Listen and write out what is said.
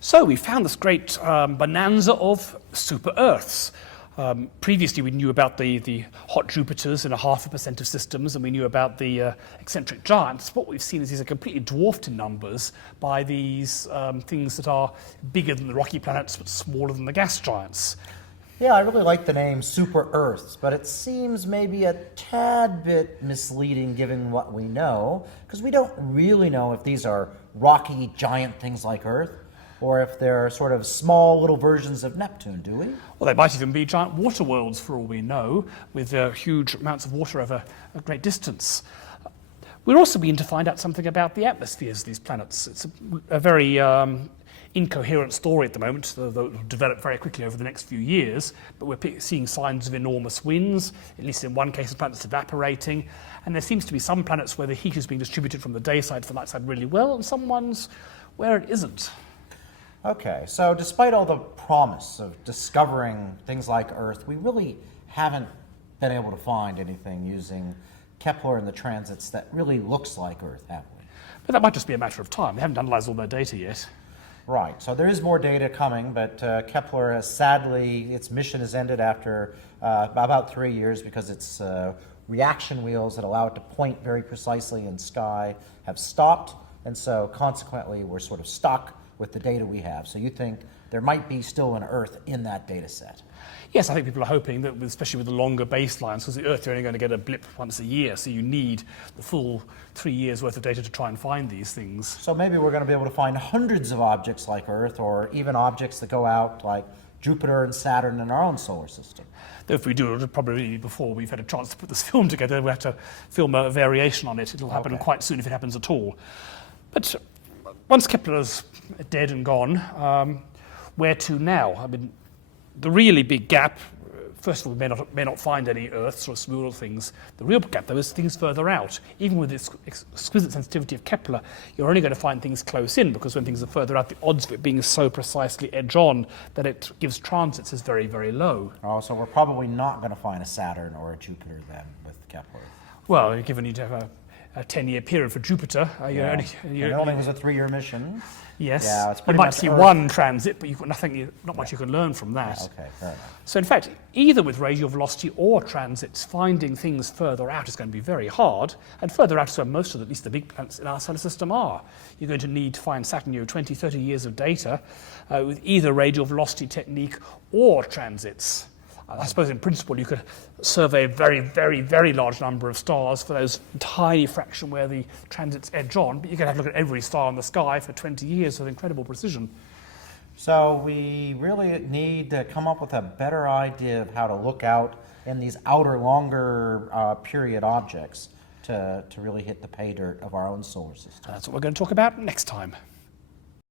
So we found this great bonanza of super-Earths. Previously we knew about the hot Jupiters in 0.5% of systems, and we knew about the eccentric giants. What we've seen is these are completely dwarfed in numbers by these things that are bigger than the rocky planets but smaller than the gas giants. Yeah, I really like the name Super Earths, but it seems maybe a tad bit misleading given what we know, because we don't really know if these are rocky giant things like Earth, or if they're sort of small little versions of Neptune, do we? Well, they might even be giant water worlds for all we know, with huge amounts of water over a great distance. We're also beginning to find out something about the atmospheres of these planets. It's a very incoherent story at the moment, that will develop very quickly over the next few years, but we're seeing signs of enormous winds, at least in one case the planet's evaporating, and there seems to be some planets where the heat is being distributed from the day side to the night side really well, and some ones where it isn't. Okay, so despite all the promise of discovering things like Earth, we really haven't been able to find anything using Kepler and the transits that really looks like Earth, have we? But that might just be a matter of time. They haven't analysed all their data yet. Right, so there is more data coming, but Kepler has sadly, its mission has ended after about 3 years because its reaction wheels that allow it to point very precisely in sky have stopped, and so consequently we're sort of stuck with the data we have. So you think there might be still an Earth in that data set? Yes, I think people are hoping that, especially with the longer baselines, because the Earth, you're only going to get a blip once a year, so you need the full 3 years' worth of data to try and find these things. So maybe we're going to be able to find hundreds of objects like Earth, or even objects that go out like Jupiter and Saturn in our own solar system. Though if we do, it'll probably be before we've had a chance to put this film together. We'll have to film a variation on it. It'll happen quite soon if it happens at all. But once Kepler's dead and gone, where to now? I mean, the really big gap, first of all, we may not find any Earths or smaller things. The real gap, though, is things further out. Even with this exquisite sensitivity of Kepler, you're only going to find things close in, because when things are further out, the odds of it being so precisely edge-on that it gives transits is very, very low. Oh, so we're probably not going to find a Saturn or a Jupiter then with Kepler. Well, given you'd have a 10-year period for Jupiter. It only was a 3-year mission. Yes, yeah, it's you pretty might much see Earth. one transit, but you've got not much you can learn from that. Yeah, okay, fair enough. So in fact, either with radial velocity or transits, finding things further out is going to be very hard, and further out is where most of at least the big planets in our solar system are. You're going to need to find Saturn, 20, 30 years of data with either radial velocity technique or transits. I suppose in principle you could survey a very, very, very large number of stars for those tiny fraction where the transits edge on, but you could have a look at every star in the sky for 20 years with incredible precision. So we really need to come up with a better idea of how to look out in these outer, longer period objects to really hit the pay dirt of our own solar system. That's what we're going to talk about next time.